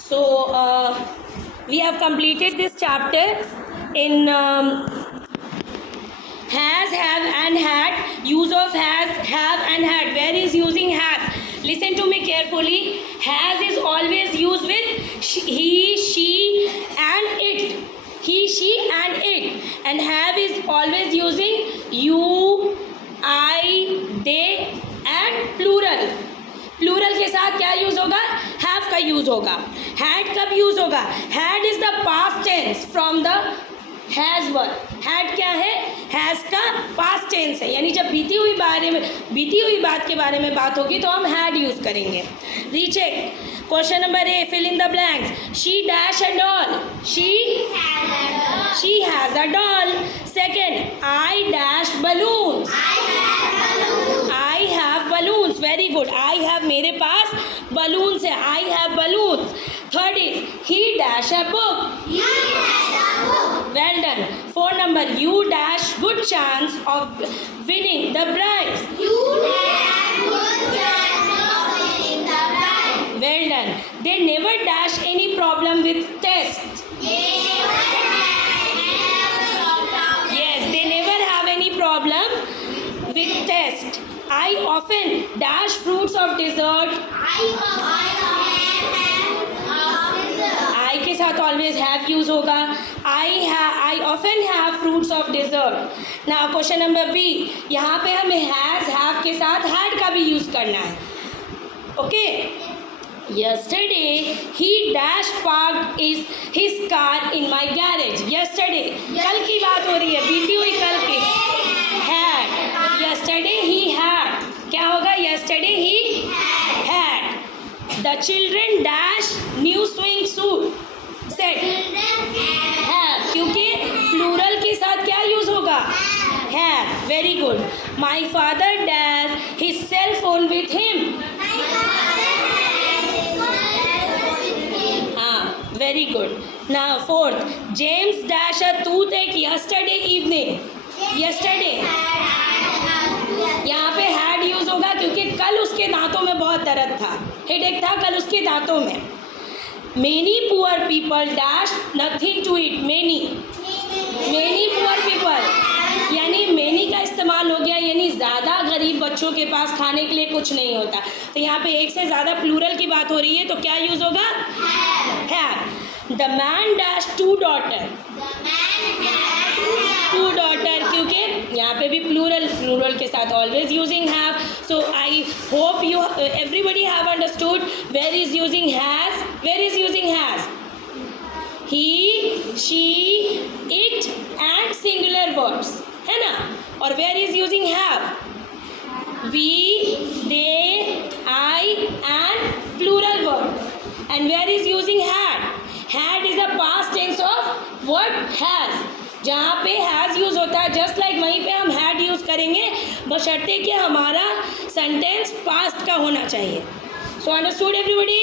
So we have completed this chapter in has, have and had. Use of has, have and had. Where is using has? Listen to me carefully. Has is always used with he, she and it. He, she and it. And have is always using you, I, they and plural. Plural के साथ क्या use होगा? Have का use होगा. Had कब use होगा? Had is the past tense from the has word. Had क्या है? हैज का पास्ट टेंस है, यानी जब बीती हुई बात के बारे में बात होगी तो हम हैड यूज करेंगे. Recheck. Question number A, fill in the blanks. She dash a doll. She has a doll. Second, I dash balloons. I have balloons. Very good. I have, मेरे पास बलून्स है. I have balloons. Third is he dash a book. Well done. Four number, you dash good chance of winning the prize. Well done. They never dash any problem with test. Yes, they never have any problem with test. I often dash fruits of dessert. I के साथ always have use होगा. I often have fruits of dessert. Now question number B. यहाँ पे हमें has, have के साथ had का भी use करना है. Okay. Yesterday he dash parked his car in my garage. Yesterday, कल की बात हो रही है, बीती हुई कल की. Had. Yesterday he had. क्या होगा? Yesterday he had. The children dash new swing set. Have. क्योंकि प्लूरल के साथ क्या यूज होगा? Have. Very good. My father dash his cell phone with him. Very good. Now fourth, James dash a toothache yesterday evening. Yesterday. यहाँ पे had use होगा क्योंकि कल उसके दांतों में बहुत दर्द था. हेडेक था कल उसके दांतों में. Many poor people dash nothing to eat. Many poor people. यानी many का इस्तेमाल हो गया, यानी ज़्यादा गरीब बच्चों के पास खाने के लिए कुछ नहीं होता. तो यहाँ पे एक से ज़्यादा प्लूरल की बात हो रही है तो क्या यूज होगा? Have. The man dash two daughter. Two daughter क्योंकि यहाँ पे भी प्लूरल के साथ always using have. So I hope you everybody have understood where is using has. Where is using has? He, she, it and singular words है ना. और where is using have? We, they, I and plural word. And where is using had? Had is the past tense of what? Has. जहाँ पे has use होता है just like वहीं पे हम had यूज करेंगे, बशर्ते कि हमारा सेंटेंस पास्ट का होना चाहिए. So understood everybody?